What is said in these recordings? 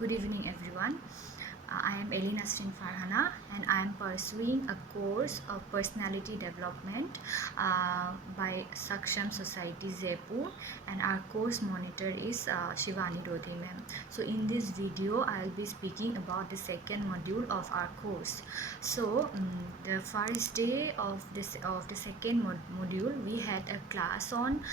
Good evening, everyone. I am Elina Nasrin Farhana, and I am pursuing a course of personality development by Saksham Society Jaipur, and our course monitor is Shivani Dodhi ma'am. So, in this video, I will be speaking about the second module of our course. So, the first day of the second module, we had a class on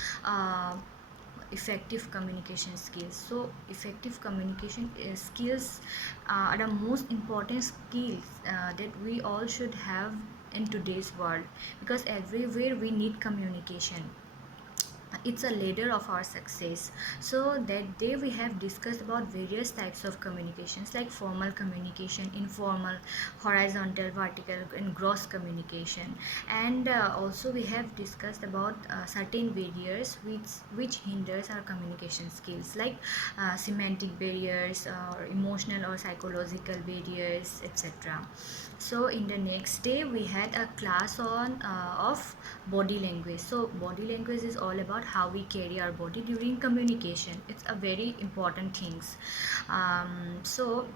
effective communication skills. So effective communication skills are the most important skills that we all should have in today's world, because everywhere we need communication. It's a ladder of our success. So that day we have discussed about various types of communications, like formal communication, informal, horizontal, vertical, and gross communication. And also we have discussed about certain barriers which hinders our communication skills, like semantic barriers or emotional or psychological barriers, etc. So in the next day we had a class on of body language. So body language is all about how we carry our body during communication. It's a very important things. So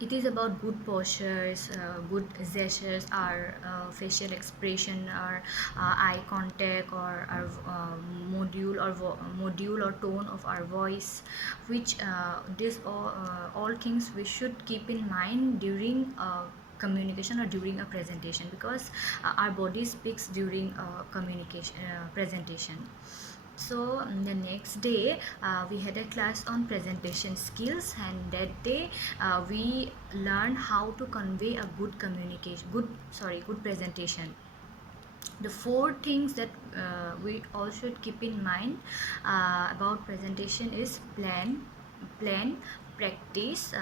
it is about good postures, good gestures, our facial expression, our eye contact, or our module or tone of our voice, which this all things we should keep in mind during communication or during a presentation, because our body speaks during communication presentation. So the next day we had a class on presentation skills, and that day we learned how to convey a good good presentation. The four things that we all should keep in mind about presentation is plan, practice,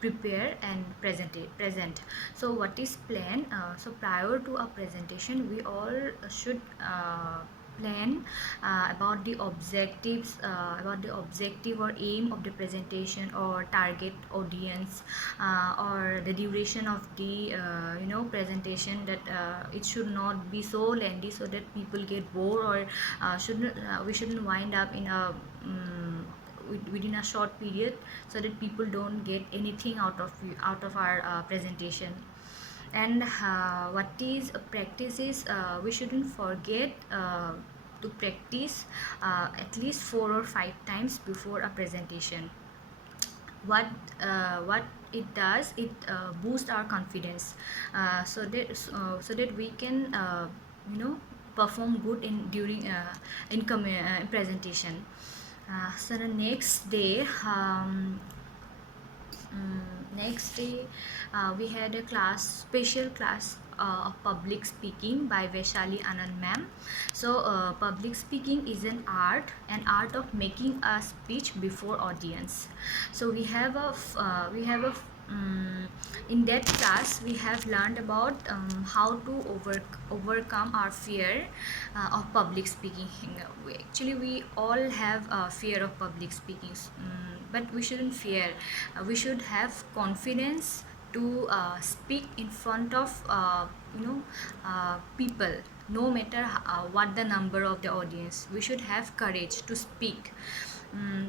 prepare, and present. So what is plan? So prior to a presentation, we all should plan about the objective or aim of the presentation, or target audience, or the duration of the presentation, that it should not be so lengthy so that people get bored, or we shouldn't wind up in a within a short period, so that people don't get anything out of our presentation. And what is practice is, we shouldn't forget to practice at least 4 or 5 times before a presentation. What it does, it boosts our confidence, so that we can perform good in during in presentation. So the next day we had a special class of public speaking by Vaishali Anand ma'am. So public speaking is an art of making a speech before audience. So we have in that class we have learned about how to overcome our fear of public speaking. We all have fear of public speaking, but we shouldn't fear. We should have confidence to speak in front of people, no matter what the number of the audience. We should have courage to speak.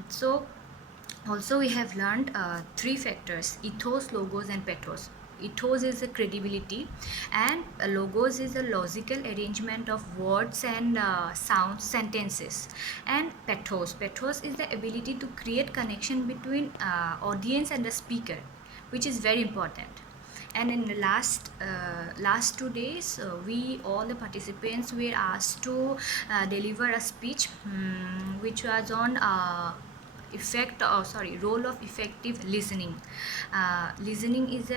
So also we have learned 3 factors: ethos, logos, and pathos. Ethos is a credibility, and logos is a logical arrangement of words and sound sentences. And pathos is the ability to create connection between audience and the speaker, which is very important. And in the last 2 days, we all the participants were asked to deliver a speech, which was on role of effective listening. Listening is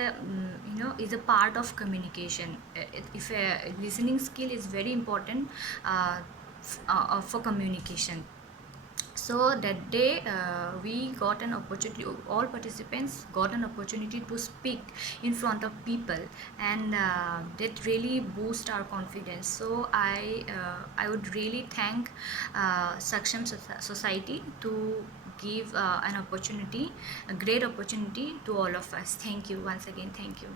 a part of communication. If a listening skill is very important for communication. So that day we got an opportunity, all participants got an opportunity to speak in front of people, and that really boost our confidence. So I would really thank Saksham Society to give an opportunity, a great opportunity to all of us. Thank you once again. Thank you.